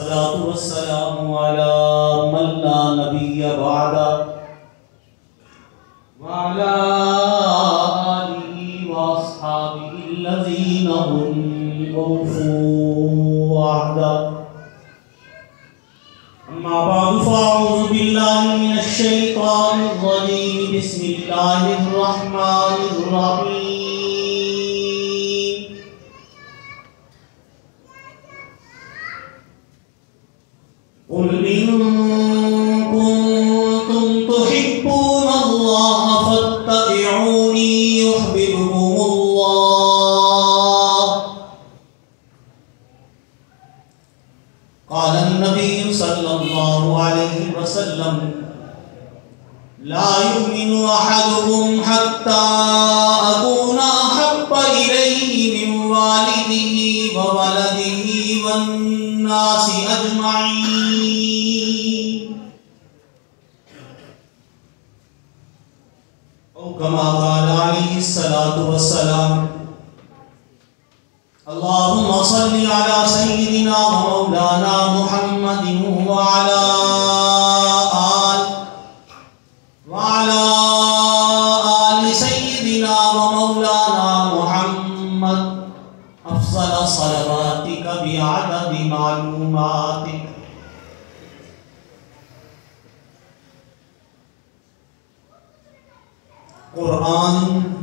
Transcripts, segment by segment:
الصلاة والسلام على من لا نبي بعده وعلى آله وأصحابه الذين هم أوفوا وعده. أما بعد فأعوذ بالله من الشيطان الرجيم. بسم الله الرحمن الرحيم. قل إن كنتم تحبون الله فاتبعوني يحببكم الله. قال النبي صلى الله عليه وسلم: لا يؤمن أحدكم حتى أكون أحب إليه من والده وولده والناس أجمعين. كما قال عليه الصلاة والسلام: اللهم صل على سيدنا ومولانا محمد وعلى آل سيدنا ومولانا محمد أفضل صلواتك بعدد معلوماتك. قرآن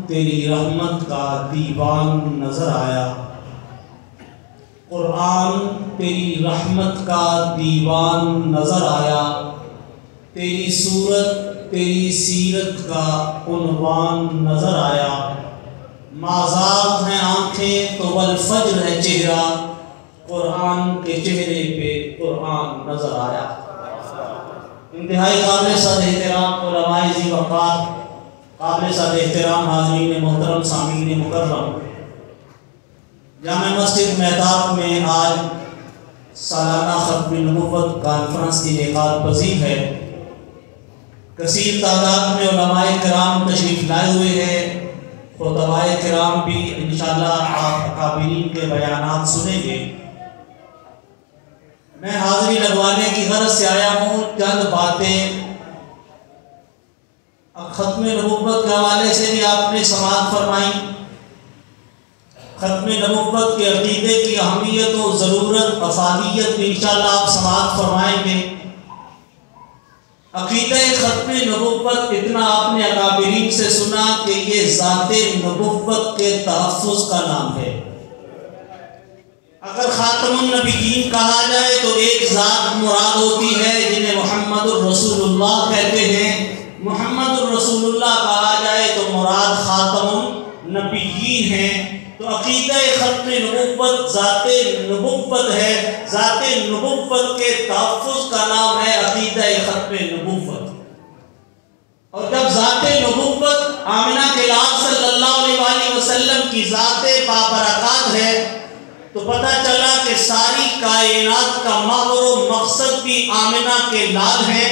تیری رحمت کا دیوان نظر آیا. قرآن تیری رحمت کا دیوان نظر آیا. تیری صورت تیری سیرت کا عنوان نظر آیا. مازاغ ہیں آنکھیں تو والفجر ہے چہرہ. قرآن کے چہرے پہ قرآن نظر آیا. انتہائی قابل صد احترام علماء ذی وقار، قابل صد احترام حاضرین محترم، سامعین مکرم، جامع مسجد مہتاب میں آج سالانہ ختم نبوت کانفرنس کی انعقاد پذیر ہے. کثیر تعداد میں علماء کرام تشریف لائے ہوئے ہیں. خطباء کرام بھی انشاءاللہ آپ اکابرین کے بیانات سنیں گے. میں حاضری لگوانے کی غرض سے آیا ہوں. چند باتیں ختم نبوت کے حوالے سے بھی آپ نے سماعت فرمائی. ختم نبوت کے عقیدے کی اہمیت و ضرورت، افادیت بھی انشاءاللہ آپ سماعت فرمائیں گے. عقیدہ ختم نبوت اتنا آپ نے اکابرین سے سنا کہ یہ ذات نبوت کے تحفظ کا نام ہے. اگر خاتم النبیین کہا جائے تو ایک ذات مراد ہوتی ہے جنہیں محمد الرسول اللہ کہتے ہیں. محمد الرسول اللہ کہا جائے تو مراد خاتم النبیین ہیں. تو عقیدہ ختم نبوت ذات نبوت ہے. ذات نبوت کے تحفظ کا نام ہے عقیدہ ختم نبوت. اور جب ذات نبوت آمنہ کے لال صلی اللہ علیہ وسلم کی ذات بابرکات ہے تو پتہ چلا کہ ساری کائنات کا محور و مقصد بھی آمنہ کے لال ہیں.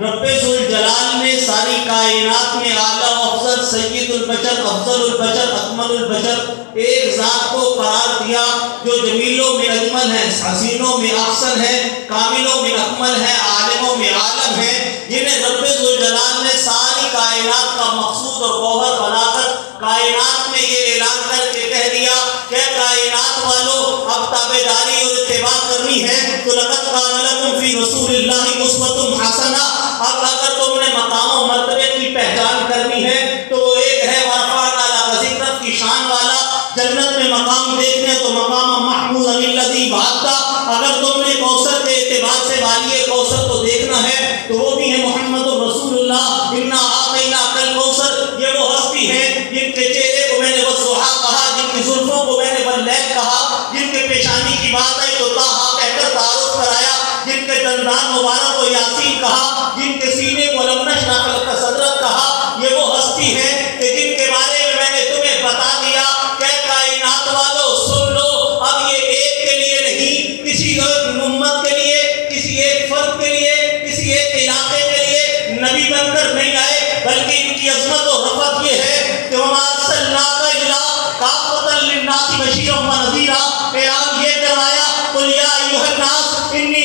رب ذوالجلال نے ساری کائنات میں اعلیٰ و افضل سید البشر، افضل البشر، اکمل البشر ایک ذات کو قرار دیا جو جمیلوں میں اجمل ہے، حسینوں میں احسن ہے، کاملوں میں اکمل ہے، عالموں میں عالم ہے، جنہیں رب ذوالجلال نے ساری کائنات کا مقصود اور گوہر بنا کر کائنات میں یہ اعلان کر کے کہہ دیا کہ کائنات والوں اب تابعداری اور اتباع کرنی ہے تو لقد کان لکم فی رسول اللہ اسوۃ حسنہ. اب اگر تم نے مقام و مرتبے کی پہچان کرنی ہے تو وہ ایک ہے ورفعنا لک ذکرک کی شان والا. جنت میں مقام دیکھنے تو مقام محمود الذی وعدتہ. اگر تم نے کوثر کے اعتبار سے والی کوثر کو دیکھنا ہے تو وہ بھی ہے محمد الرسول اللہ. انا اعطیناک الکوثر. یہ وہ ہستی ہے جن کے چہرے کو میں نے والضحیٰ کہا، جن کی زلفوں کو میں نے واللیل کہا، جن کے پیشانی کی بات آئی تو طٰہٰ کہہ کر تعارف کرایا، جن کے دندان مبارک کو یاسین کہا، جن کے سینے کو لم نشرح لک صدرک کہا. یہ وہ ہستی ہے کہ جن کے بارے میں میں نے تمہیں بتا دیا کہ کائنات والوں سن لو. اب یہ ایک کے لیے نہیں، کسی ایک امت کے لیے، کسی ایک فرد کے لیے، کسی ایک علاقے کے لیے نبی بن کر نہیں آئے، بلکہ ان کی عظمت و رفعت یہ ہے کہ وما ارسلناک الا کافۃ للناس بشیرا ونذیرا. اعلان یہ کروایا قل یا ایھا الناس انی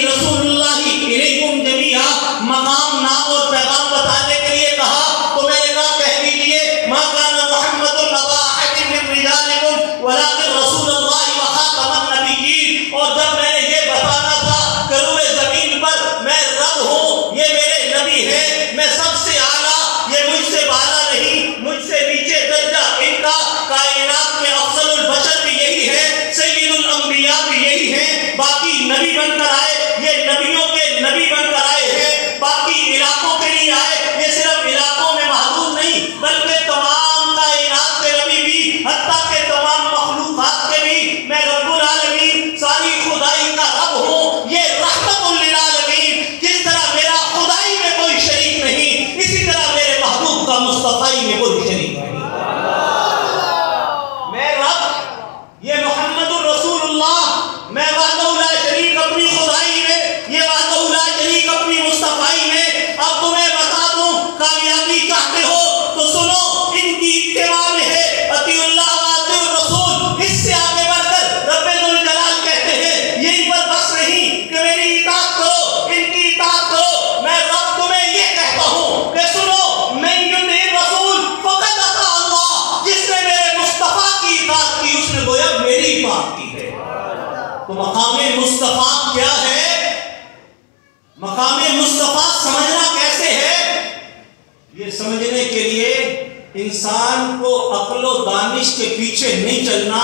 مقام مصطفیٰ سمجھنا کیسے ہے؟ یہ سمجھنے کے لیے انسان کو عقل و دانش کے پیچھے نہیں چلنا،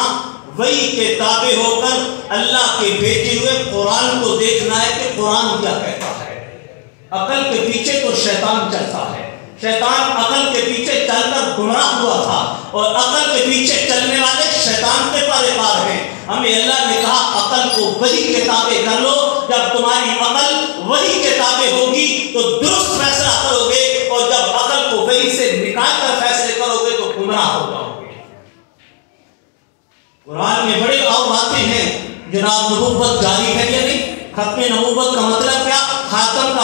وہی کے تابع ہو کر اللہ کے بھیجے ہوئے قرآن کو دیکھنا ہے کہ قرآن کیا کہتا ہے۔ عقل کے پیچھے تو شیطان چلتا ہے، شیطان عقل کے پیچھے چل کر گمراہ ہوا تھا، اور عقل کے پیچھے چلنے والے شیطان کے پیروکار ہیں۔ ہمیں اللہ نے کہا عقل کو وحی کے تابع کر لو، جب تمہاری عقل وحی کے تابع ہوگی تو درست فیصلہ کرو گے، اور جب عقل کو وحی سے نکال کر فیصلے کرو گے تو گمراہ ہو جاؤ گے۔ قرآن میں بڑے اور باتیں ہیں۔ جناب نبوت جاری ہے یا نہیں؟ ختم نبوت کا مطلب کیا؟ خاتم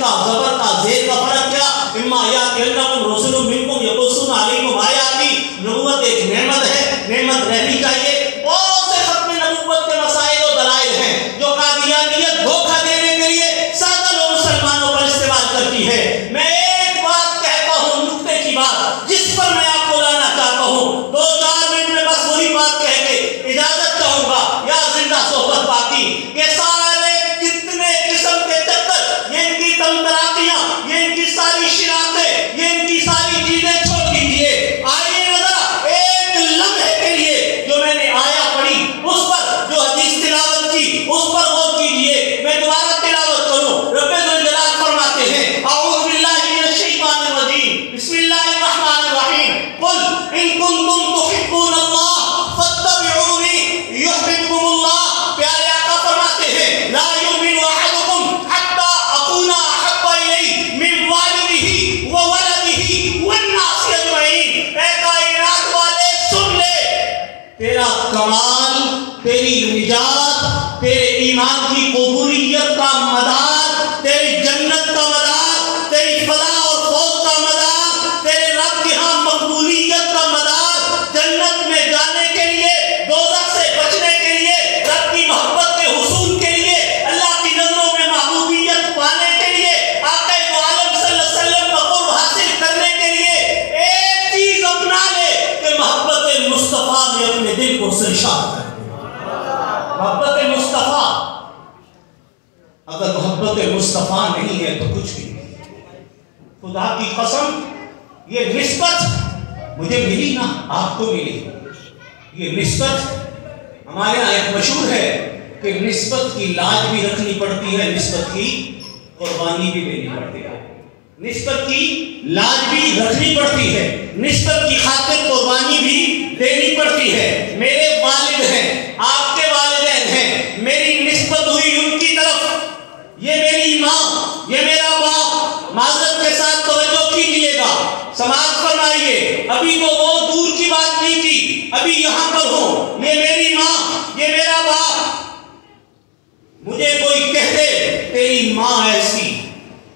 کا زبر کا زیر کا فرق کیا؟ اما آیات یلنکم رسول منکم یقصون علیکم آیاتی۔ نبوت ایک نعمت ہے، نعمت رہنی چاہیے۔ بہت سے ختم نبوت کے مسائل و دلائل ہیں جو قادیانیت دھوکہ دینے کے لیے سادہ لوگ مسلمانوں پر استعمال کرتی ہے۔ میں ایک بات کہتا ہوں، نکتے کی بات جس پر میں آپ کو لانا چاہتا ہوں، 2-4 منٹ میں بس وہی بات کہہ کے اجازت چاہوں گا یا زندہ صحبت باقی کہ سارے کتنے قسم کے چکر، یہ ان کی تمتراکیاں، یہ ان کی ساری شراتیں، یہ ان کی ساری چیزیں چھوڑ دیجیے۔ آئیے نظر ایک لمحے کے لیے جو میں نے آیا پڑھی اس پر، جو حدیث تلاوت کی اس پر غور کیجیے۔ میں دوبارہ تلاوت کروں۔ رب ذوالجلال فرماتے ہیں اعوذ باللہ من الشیطان الرجیم، بسم اللہ الرحمن الرحیم، قل ان کنتم تحبون اللہ فاتبعونی یحببکم اللہ۔ پیارے آقا فرماتے ہیں لا یؤمن احدکم حتی اکون احب الیہ من والدہ وولدہ والناس اجمعین۔ اے کائنات والے سن لے، تیرا کمال، تیری نجات، تیرے ایمان کی قبولیت کا مدار، تیری جنت کا مدار، تیری فلاح اور فوز کا مدار، تیرے رب کے ہاں مقبولیت کا مدار، جنت میں جانے کے لیے، دوزخ سے بچنے کے لیے، رب کی محبت کے حصول کے لیے، اللہ کی نظروں میں محبوبیت پانے کے لیے، آقا دو عالم صلی اللہ علیہ وسلم کا قرب حاصل کرنے کے لیے ایک چیز اپنا لے کہ محبت مصطفیٰ میں اپنے دل کو سرشار کر دے۔ محبت مصطفیٰ، اگر محبت مصطفیٰ نہیں ہے تو کچھ بھی نہیں۔ خدا کی قسم یہ نسبت مجھے ملی نا، آپ کو ملی۔ یہ نسبت ہمارے یہاں ایک مشہور ہے کہ نسبت کی لاج بھی رکھنی پڑتی ہے، نسبت کی قربانی بھی دینی پڑتی ہے۔ نسبت کی لاج بھی رکھنی پڑتی ہے، نسبت کی خاطر قربانی بھی دینی پڑتی ہے۔ میرے والد ہیں، آپ کے والدین ہیں، میری نسبت ہوئی ان کی طرف، یہ میری ماں، یہ میرا باپ۔ معذرت کے ساتھ توجہ کیجیے گا، سماعت فرمائیے، ابھی تو وہ دور کی بات نہیں کی، ابھی یہاں پر ہوں۔ یہ میری ماں، یہ میرا باپ۔ مجھے کوئی کہتے تیری ماں ایسی،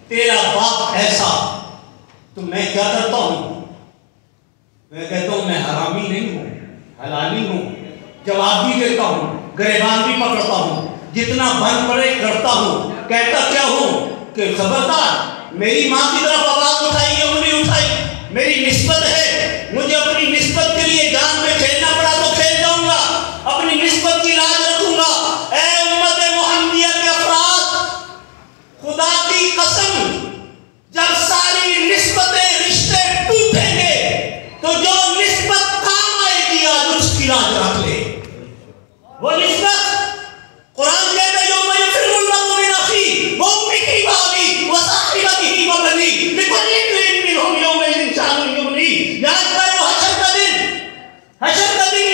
تیرا باپ ایسا، تو میں کیا کرتا ہوں؟ میں کہتا ہوں میں حرامی نہیں ہوں، حلالی ہوں، جواب بھی دیتا ہوں، گریبان بھی پکڑتا ہوں، جتنا بن پڑے کرتا ہوں۔ کہتا کیا ہوں کہ خبردار میری ماں کی طرف آواز اٹھائی یا انہیں اٹھائی، میری نسبت ہے، مجھے اپنی نسبت کے لیے جان میں کھیلنا پڑا تو کھیل جاؤں گا، اپنی نسبت کی لاج رکھوں گا۔ اے امت محمدیہ کے افراد، خدا کی قسم جب ساری نسبتیں رشتے ٹوٹیں گے تو جو نسبت کام آئے گی آج اس کی لاج رکھ لے۔ وہ نسبت قرآن کہتے ہیں یوم یفر المرء من اخیہ وامہ وابیہ وصاحبتہ وبنیہ لکل امرئ منہم یومئذ شأن یغنیہ۔ یاد کرو حشر کا دن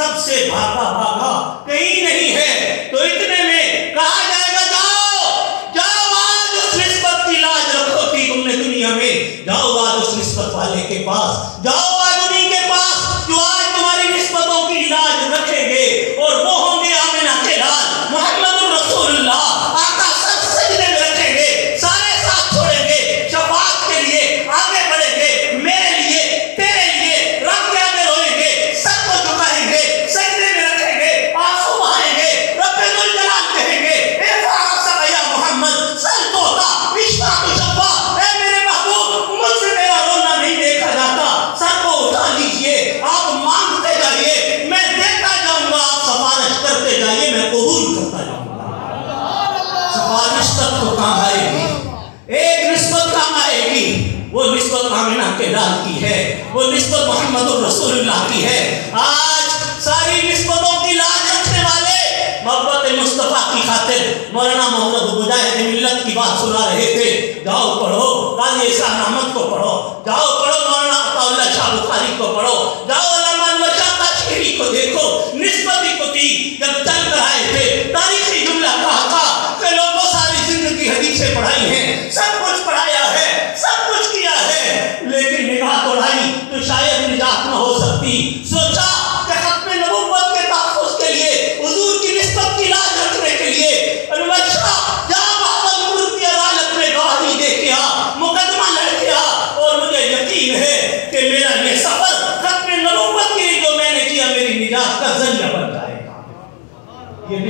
سب سے بھاگا بھاگا کہیں نہیں ہے، تو اتنے میں کہا جائے گا جاؤ جاؤ آج اس نسبت کی لاج رکھو تھی تم نے دنیا میں، جاؤ آج اس نسبت والے کے پاس، جاؤ آج انہیں کے پاس جو آج تمہاری نسبتوں کی لاج رکھیں گے، اور وہ ہوں گے آمنہ کے لال محمد الرسول اللہ۔ آقا سب سجدے میں رکھیں گے، سارے ساتھ چھوڑیں گے، شفاعت کے لیے آگے بڑھیں گے، میرے لیے تیرے لیے رب کے آگے روئیں گے، سب کو جھکائیں گے، سجدے میں رکھیں گے، آنسو بہائیں گے، رب ذوالجلال کہیں گے ارفع رأسک یا محمد سل توتا اشفع تشفع، اے میرے محبوب مجھ سے میرا رونا نہیں دیکھا جاتا، سر کو اٹھا لیجئے، آپ مانگتے جائیے، میں دیتا جاؤں گا، آپ سفارش کرتے جائیے، میں قبول کرتا جاؤں گا۔ سفارش تک تو کام آئے گی، ایک نسبت کام آئے گی، وہ نسبت آمنہ کے لال کی ہے، وہ نسبت محمد الرسول اللہ کی ہے۔ آج ساری نسبتوں کی لاج رکھنے والے محبت مصطفیٰ کی خاطر مولانا محمد مجاہد ملت کی بات سنا رہے تھے، جاؤ پڑھو قاضی احسان احمد کو پڑھو، جاؤ پڑھو مولانا عطا اللہ شاہ بخاری کو پڑھو، جاؤ علامہ انور شاہ کاشمیری کو دیکھو، نسبت ہی کو تھی جب چل کر آئے تھے، تاریخی جملہ کہا تھا کہ لوگوں ساری زندگی حدیثیں پڑھائی ہیں، سب کچھ پڑھایا ہے، سب کچھ کیا ہے، لیکن نگاہ توڑائی تو شاید نجات نہ ہو سکتی، سوچا کہ ختم نبوت کے تحفظ کے لیے حضور کی نسبت کی لاج رکھنے کے لیے انور شاہ جہاں بہت ملک کی عدالت میں گواہی دے کے مقدمہ لڑ کے اور مجھے یقین ہے کہ میرا یہ سفر ختم نبوت کے لیے جو میں نے کیا میری نجات کا ذریعہ بن جائے گا۔ یہ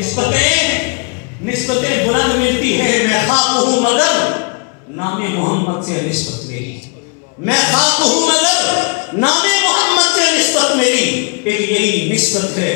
نسبتیں بلند ملتی ہیں، میں خاک ہوں مگر نام محمد سے نسبت میری، میں خاک ہوں مگر نام محمد سے نسبت میری، ایک یہی نسبت ہے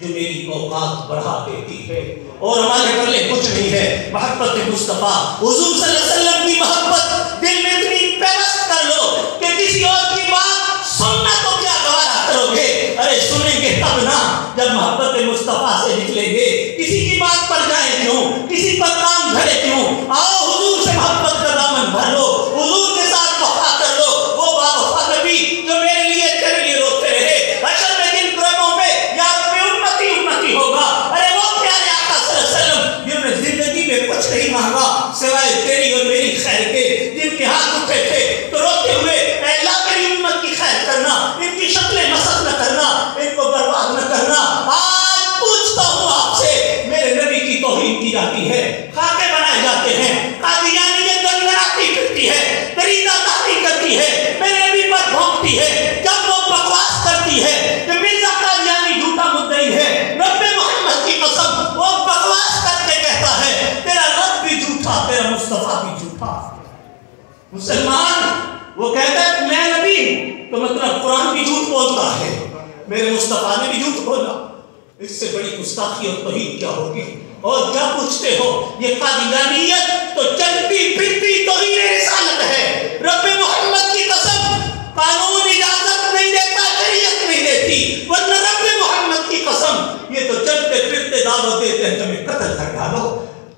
جو میری اوقات بڑھا دیتی ہے، اور ہمارے پلے کچھ نہیں ہے۔ محبت مصطفیٰ حضور صلی اللہ علیہ وسلم کی محبت دل میں اتنی پیوست کر لو کہ کسی اور کی بات سننا تو کیا گوارا کرو گے، ارے سنیں گے تب نا جب محبت مصطفیٰ سے نکلیں گے، کسی کی بات پر جائیں کیوں، کسی پر کام دھرے کیوں، آؤ حضور سے محبت کا دامن بھر لو، حضور کے ساتھ وفا کر لو، وہ باوفا نبی جو میرے لیے تیرے لیے روتے رہے، حشر میں جن قدموں پہ یاد میں امتی امتی ہوگا، ارے وہ پیارے آقا صلی اللہ علیہ وسلم جنہوں نے زندگی میں کچھ نہیں مانگا سوائے تیری اور میری خیر کے، جن کے ہاتھ اٹھے تھے تو روتے ہوئے اے اللہ میری امت کی خیر کرنا، ان کی شکلیں مسخ نہ کرنا، ان کو برباد نہ کرنا۔ آج پوچھتا ہوں آپ سے، میرے نبی کی توہین کی جاتی ہے، خاکے بنائے جاتے ہیں، قادیانیت گنگناتی پھرتی ہے، دریدہ داری کرتی ہے، میرے نبی پر بھونکتی ہے، جب وہ بکواس کرتی ہے کہ مرزا قادیانی جھوٹا مدعی ہے، رب محمد کی قسم وہ بکواس کر کے کہتا ہے تیرا رب بھی جھوٹا، تیرا مصطفیٰ بھی جھوٹا۔ مسلمان وہ کہتا ہے میں نبی تو مطلب قرآن بھی جھوٹ بولتا ہے، میرے مصطفیٰ نے بھی جھوٹ بولا، اس سے بڑی گستاخی اور توہین کیا ہوگی؟ اور کیا پوچھتے ہو؟ یہ قادیانیت تو چلتی پھرتی توہین رسالت ہے، رب محمد کی قسم قانون اجازت نہیں دیتا، شریعت نہیں دیتی، ورنہ رب محمد کی قسم یہ تو چلتے پھرتے دعوت دیتے ہیں تمہیں قتل کر ڈالو۔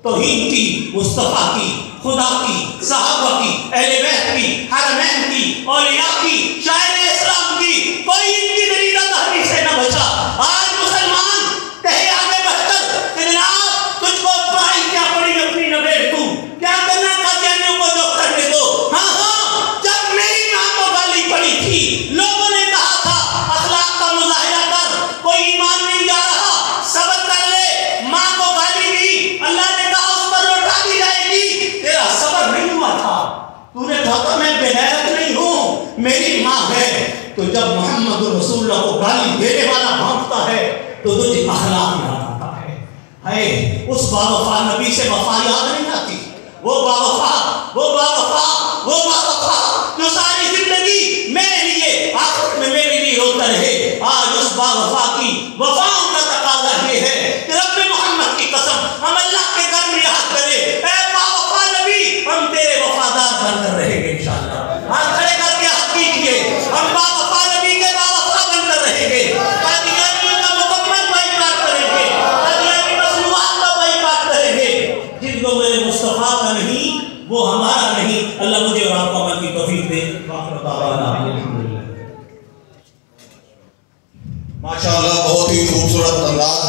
توہین کی، مصطفیٰ کی، خدا کی، صحابہ کی، اہل بیت کی، حرمین کی، اولیاء کی، شاعر اسلام کی، کوئی ان کی دریدہ دہری سے نہ بچا۔ آج مسلمان کہے آگے بڑھ کر کہ جناب تجھ کو پڑھائی کیا پڑی اپنی نبیڑ تو کیا کرنا قادیانیوں کو جو کرنے دو۔ ہاں جب میری ماں کو گالی پڑی تھی لوگوں نے کہا تھا اخلاق کا مظاہرہ کر، کوئی ایمان نہیں جا رہا، صبر کر لے، ماں کو گالی دی، اللہ نے کہا اس پر لوٹا دی جائے گی، تیرا صبر نہیں ہوا تھا، تو نے کہا تھا میں بے غیرت نہیں ہوں، میری ماں ہے۔ تو جب محمد رسول اللہ کو گالی دینے والا بھونکتا ہے تو تجھے اخلاق یاد آتا ہے، اس باوفا نبی سے وفا یاد نہیں آتی، وہ باوفا جو ساری زندگی میرے لیے آخر میں میرے لیے روتا رہے۔ آج اس باوفا کی وفاؤں کا تقاضا یہ ہے کہ رب محمد کی قسم ہم اللہ کے گھر میں یاد کرے، اے باوفا نبی ہم تیرے وفادار بن کر رہیں گے انشاءاللہ۔ ہاتھ کھڑے کر کے حق کیجئے، ہم باوفا نبی کے باوفا بن کر رہیں گے، قادیانیوں کا مکمل بائیکاٹ کریں گے، قادیانی مصنوعات کا بائیکاٹ کریں گے، جن کو میرے مصطفیٰ کا نہیں وہ ہمارا نہیں۔ اللہ مجھے اور آپ کو عمل کی توفیق دے۔ ماشاءاللہ بہت ہی پر انداز